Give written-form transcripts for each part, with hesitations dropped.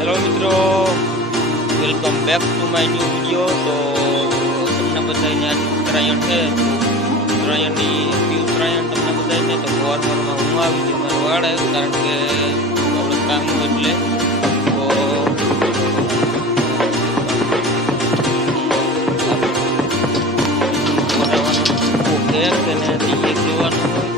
Hello મિત્રો, welcome back to my new video. તો તમને બધાને આજ ઉત્તરાયણ છે. ઉત્તરાયણની ઉત્તરાયણ તમને બધાને તો સવારમાં હું આવી ગયો મારો વાળે, કારણ કે આપણે કામ હોય એટલે તો જોવાનું હોય.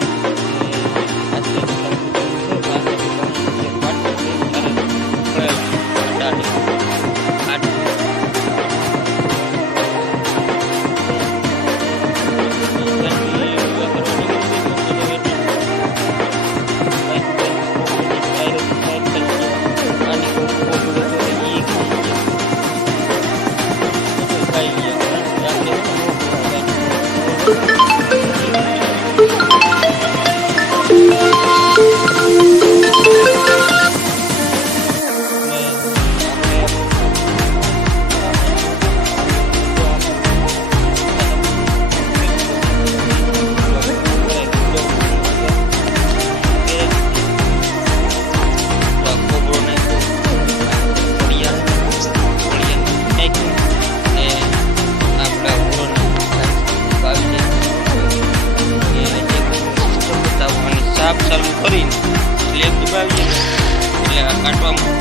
ચાલુ કરીને સ્લેબ દબાવીએ એટલે આ કાઢવામાં.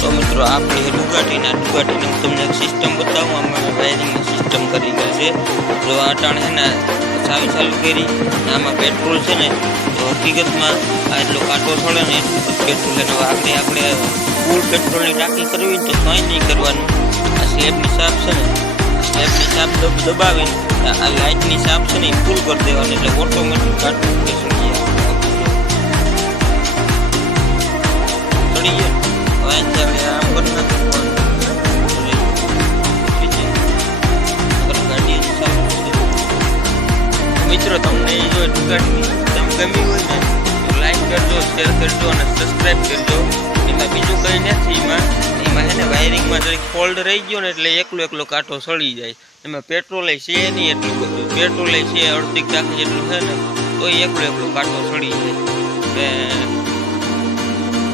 તો મિત્રો આપણે ડુગાટીને હું તમને એક સિસ્ટમ બતાવું. આમાં વાયરિંગની સિસ્ટમ કરી ગઈ છે. જો આ ટાણે છે ને ચાવી ચાલુ કરી, આમાં પેટ્રોલ છે ને, તો હકીકતમાં આ એટલો કાંટો છોડે ને એટલું પેટ્રોલ એને આપણે ફૂલ પેટ્રોલની ટાંકી કરવી તો કંઈ નહીં કરવાનું. આ સ્લેબની સાપ છે ને, સ્લેબની સાપ દબાવીને આ લાઇટની સાપ છે ને એ ફૂલ કરી દેવાની, એટલે ઓટોમેટિક કાઢવું ચડી ગયા. હવે આમ કરી મિત્રો, તમને જો ડુગાટી ગમી હોય ને તો લાઈક કરજો, શેર કરજો અને સબસ્ક્રાઈબ કરજો. એમાં બીજું કંઈ નથી. એમાં છે ને વાયરિંગમાં જરીક ફોલ્ડ રહી ગયો ને એટલે એકલો કાંટો સળી જાય. એમાં પેટ્રોલે છે નહીં એટલું બધું, પેટ્રોલે છે અડધી ટાંકી જેટલું છે ને, તો એકલો કાંટો સળી જાય.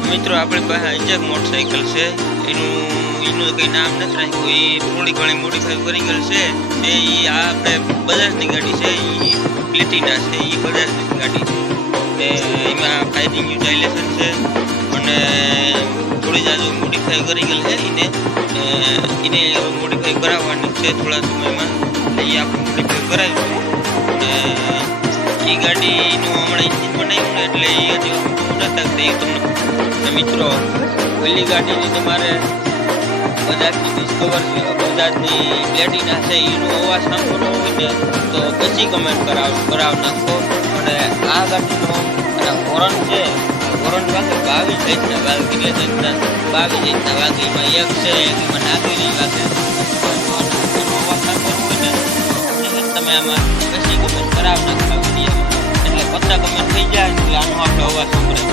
મિત્રો આપણી પાસે એક મોટરસાઇકલ છે, એનું કંઈ નામ નથી રાખ્યું. એ થોડી ઘણી મોડિફાઈ કરી ગયેલ છે. એ આપણે બજાજની ગાડી છે, એ પ્લેટિના છે, એ બજાજની ગાડી છે. એમાં ફાયરિંગ યુટાઇલેશન છે અને થોડી જાજુ મોડિફાઈ કરી ગયેલ છે. એને મોડિફાઈ કરાવવાની છે થોડા સમયમાં, એટલે એ આપણે મોડિફાઈ કરાવીશું. અને એ ગાડીનું હમણાં ઇન્જિન બનાવ્યું ને એટલે એ હજી નતા તમને. મિત્રો ઓલી ગાડીની તમારે બજાજની ડિસ્કવર છે, બજાજની પ્લેટિના છે, એનો અવાજ સાંભળવો હોય ને તો પછી કમેન્ટ કરાવ નાખો. અને આ ગાડીનો હોર્ન છે, હોર્ન વાગે 22 રીતના વાગે, એટલે 22 રીતના વાગે. એમાં એક છે એમાં નાખીને વાગે. એનો અવાજ સાંભળવો હોય ને તમે આમાં પછી કમેન્ટ કરાવ નાખો વિડીયોમાં, એટલે 50 કમેન્ટ થઈ જાય એટલે આનો આપણે અવાજ સાંભળે.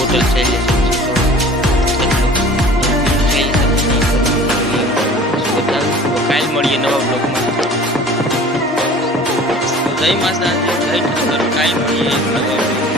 બોટલ છે કાલ મળીએ નવા બ્લોગમાં. જય માતા, જય ઠાકર. કાલ મળીએ નવા બ્લોગ.